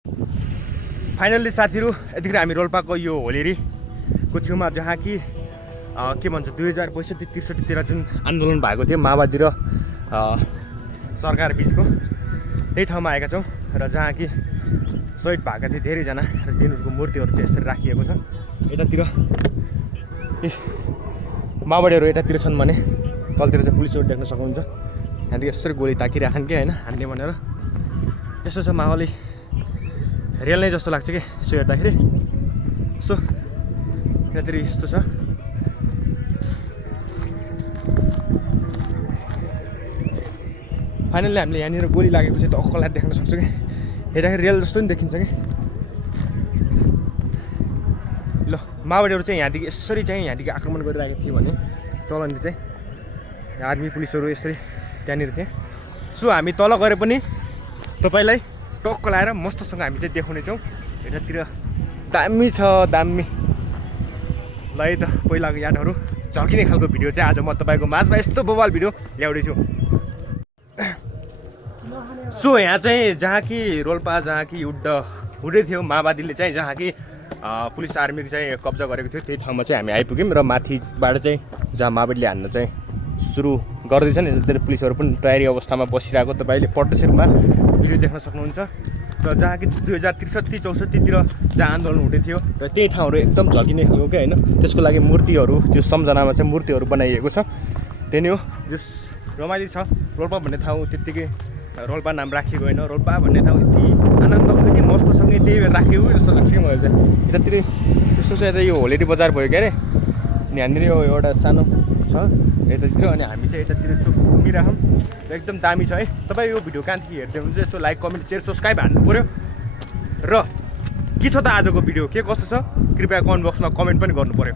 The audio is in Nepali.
फाइनल्ली साथीहरु यतिखेर हामी रोल्पाको यो होलेरीको छेउमा जहाँ कि के भन्छ 2065-63 तिर जुन आन्दोलन भएको थियो माओवादी र सरकार बीचको त्यही ठाउँमा आएका छौँ र जहाँ कि शहीद भएका थिए धेरैजना र तिनीहरूको मूर्तिहरू चाहिँ यसरी राखिएको छ। यतातिर माओवादीहरू यतातिर छन् भने तलतिर चाहिँ पुलिसहरू देख्न सक्नुहुन्छ। यहाँदेखि यसरी गोली ताकिरहेछन् कि होइन हान्ने भनेर। यस्तो छ माहौल रियल नै जस्तो लाग्छ कि यसो हेर्दाखेरि। सो यतातिर यस्तो छ। फाइनल्ली हामीले यहाँनिर गोली लागेको चाहिँ टक्कलाई देख्न सक्छौँ कि हेर्दाखेरि रियल जस्तो नि देखिन्छ कि। ल माओवादीहरू चाहिँ यहाँदेखि यसरी चाहिँ यहाँदेखि आक्रमण गरिरहेको थियो भने तलनिर चाहिँ आर्मी पुलिसहरू यसरी त्यहाँनिर थिए। सो हामी तल गरे पनि तपाईँलाई टक्क लाएर मस्तसँग हामी चाहिँ देखाउनेछौँ। यतातिर दामी छ दामी। ल है त पहिलाको यादहरू झल्किने खालको भिडियो चाहिँ आज म तपाईँको माझमा यस्तो बवाल भिडियो ल्याउँदैछु। सो यहाँ चाहिँ जहाँ कि रोल्पा जहाँ कि युद्ध हुँदै थियो माओवादीले चाहिँ जहाँ कि पुलिस आर्मीको चाहिँ कब्जा गरेको थियो त्यही ठाउँमा चाहिँ हामी आइपुग्यौँ र माथिबाट चाहिँ जहाँ माओवादीले हान्न चाहिँ सुरु गर्दैछन् यतातिर पुलिसहरू पनि तयारी अवस्थामा बसिरहेको तपाईँले पट्टसेरमा भिडियो देख्न सक्नुहुन्छ। र जहाँ कि 2063-64 तिर जहाँ आन्दोलन हुँदै थियो र त्यही ठाउँहरू एकदम झल्किने खालको क्या होइन। त्यसको लागि मूर्तिहरू त्यो सम्झनामा चाहिँ मूर्तिहरू बनाइएको छ। त्यही नै हो जस रमाइलो छ। रोल्पा भन्ने ठाउँ त्यत्तिकै रोल्पा नाम राखिएको होइन। रोल्पा भन्ने ठाउँ यति आनन्द यति मस्तसँगै त्यही भएर राखेको जस्तो लाग्छ कि मलाई चाहिँ। यतातिर त्यस्तो चाहिँ यता यो होलेरी बजार भयो क्या अरे। अनि यहाँनिर यो एउटा सानो छ यतातिर अनि हामी चाहिँ यतातिर यसो घुमिरहेछौँ र एकदम दामी छ है। तपाईँ यो भिडियो कहाँदेखि हेर्दै हुनुहुन्छ यसो लाइक कमेन्ट सेयर सब्सक्राइब हान्नु पऱ्यो। र के छ त आजको भिडियो के कस्तो छ कृपया कमेन्ट बक्समा कमेन्ट पनि गर्नु पऱ्यो।